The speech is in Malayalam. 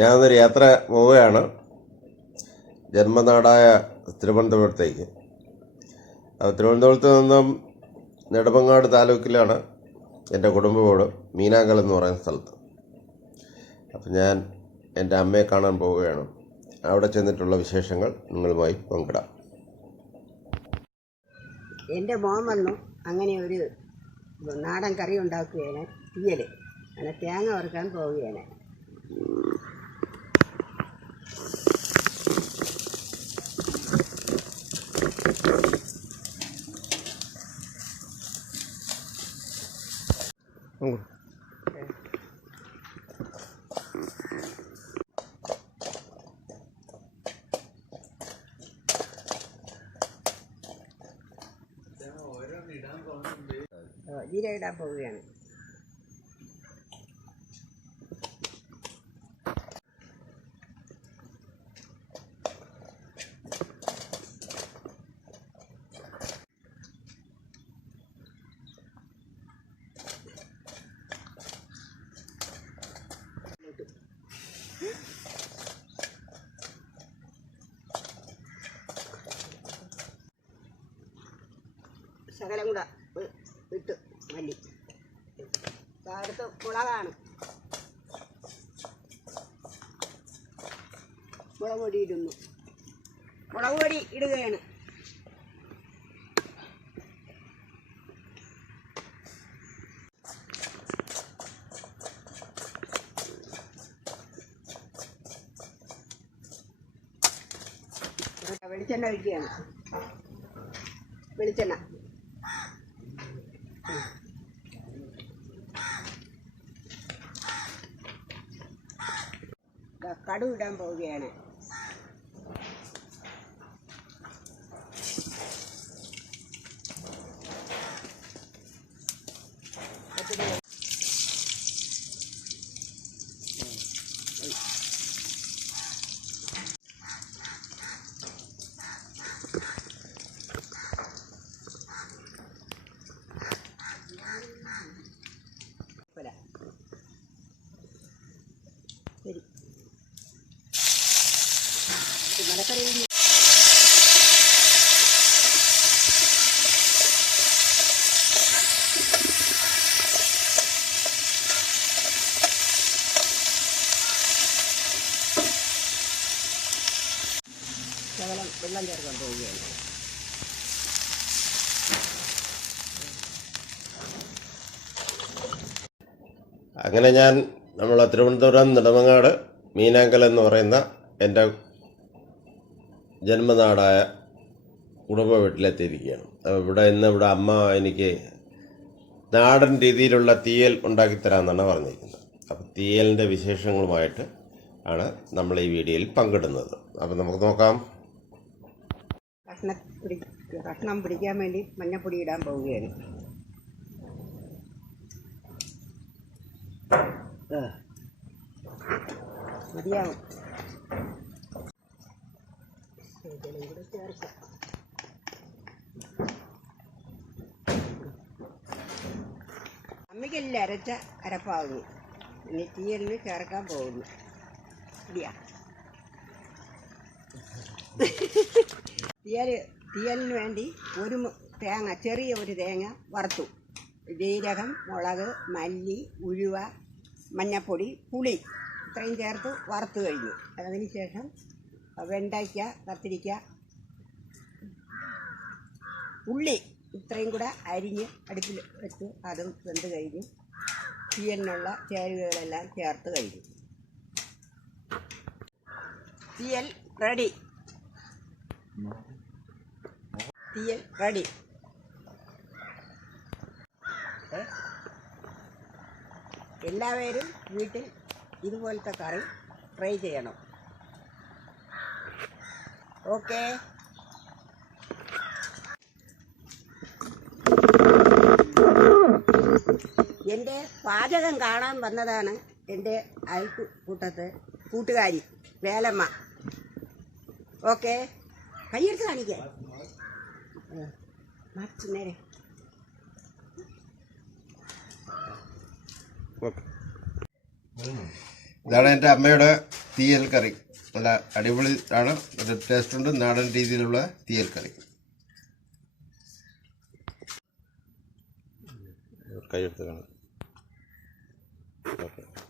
ഞാനൊരു യാത്ര പോവുകയാണ് ജന്മനാടായ തിരുവനന്തപുരത്തേക്ക്. തിരുവനന്തപുരത്ത് നിന്നും നെടുമങ്ങാട് താലൂക്കിലാണ് എൻ്റെ കുടുംബ വീട്, മീനാങ്കൽ എന്ന് പറയുന്ന സ്ഥലത്ത്. അപ്പം ഞാൻ എൻ്റെ അമ്മയെ കാണാൻ പോവുകയാണ്. അവിടെ ചെന്നിട്ടുള്ള വിശേഷങ്ങൾ നിങ്ങളുമായി പങ്കിടാം. എൻ്റെ മോൻ വന്നു അങ്ങനെ ഒരു നാടൻ കറി ഉണ്ടാക്കുകയാണ്, തീയൽ. അങ്ങനെ തേങ്ങ വറുക്കാൻ പോവുകയാണ്. ജീരകം ഇടാൻ പോവുകയാണ്. ശകലം കൂടെ ഇട്ട് മല്ലി, അടുത്ത് മുളകാണ്, മുളക് പൊടി ഇടുന്നു. മുളക് പൊടി ഇടുകയാണ്. വെളിച്ചെണ്ണ ഒഴിക്കുകയാണ്. വെളിച്ചെണ്ണ കടുക് ഇടാൻ പോവുകയാണ്. ശരി, മലക്കറി ശകലം വെള്ളം ചേർക്കാൻ പോവുകയാണ്. അങ്ങനെ ഞാൻ നമ്മളെ തിരുവനന്തപുരം നെടുമങ്ങാട് മീനാങ്കൽ എന്ന് പറയുന്ന എൻ്റെ ജന്മനാടായ കുടുംബ വീട്ടിലെത്തിയിരിക്കുകയാണ്. അപ്പോൾ ഇവിടെ അമ്മ എനിക്ക് നാടൻ രീതിയിലുള്ള തീയൽ ഉണ്ടാക്കിത്തരാമെന്നാണ് പറഞ്ഞിരിക്കുന്നത്. അപ്പോൾ തീയലിൻ്റെ വിശേഷങ്ങളുമായിട്ട് ആണ് നമ്മൾ ഈ വീഡിയോയിൽ പങ്കിടുന്നത്. അപ്പോൾ നമുക്ക് നോക്കാം. കഷ്ണം പിടിക്കാൻ വേണ്ടി മഞ്ഞപ്പൊടി ഇടാൻ പോവുകയാണ്. മതിയാവും. കൂടെ ചേർക്കാം. അമ്മയ്ക്കെല്ലാം അരച്ച അരപ്പാകുന്നു. ഇനി തീയലിന് ചേർക്കാൻ പോകുന്നു. ഇടിയാ തീയലിന് വേണ്ടി ഒരു തേങ്ങ, ചെറിയ ഒരു തേങ്ങ വറുത്തു. ജീരകം, മുളക്, മല്ലി, ഉലുവ, മഞ്ഞപ്പൊടി, പുളി ഇത്രയും ചേർത്ത് വറുത്ത് കഴിഞ്ഞു. അതിന് ശേഷം വെണ്ടയ്ക്ക, കത്തിരിക്ക, ഉള്ളി ഇത്രയും കൂടെ അരിഞ്ഞ് അടുപ്പിൽ വെച്ച് അതും വെന്ത് കഴിഞ്ഞു. തീയലിനുള്ള ചേരുവകളെല്ലാം ചേർത്ത് കഴിഞ്ഞു. തീയൽ റെഡി. തീയൽ റെഡി. എല്ലാവരും വീട്ടിൽ ഇതുപോലത്തെ കറി ട്രൈ ചെയ്യണം. ഓക്കെ. എൻ്റെ പാചകം കാണാൻ വന്നതാണ് എൻ്റെ കൂട്ടുകാരി വേലമ്മ. ഓക്കെ, കയ്യെടുത്ത് കാണിക്കാം. നേരെ ഇതാണ് എൻ്റെ അമ്മയുടെ തീയൽ കറി നല്ല അടിപൊളി ആണ്. ഒരു ടേസ്റ്റുണ്ട്. നാടൻ രീതിയിലുള്ള തീയൽ കറി. കൈയെടുത്ത് കാണാം. ഓക്കെ.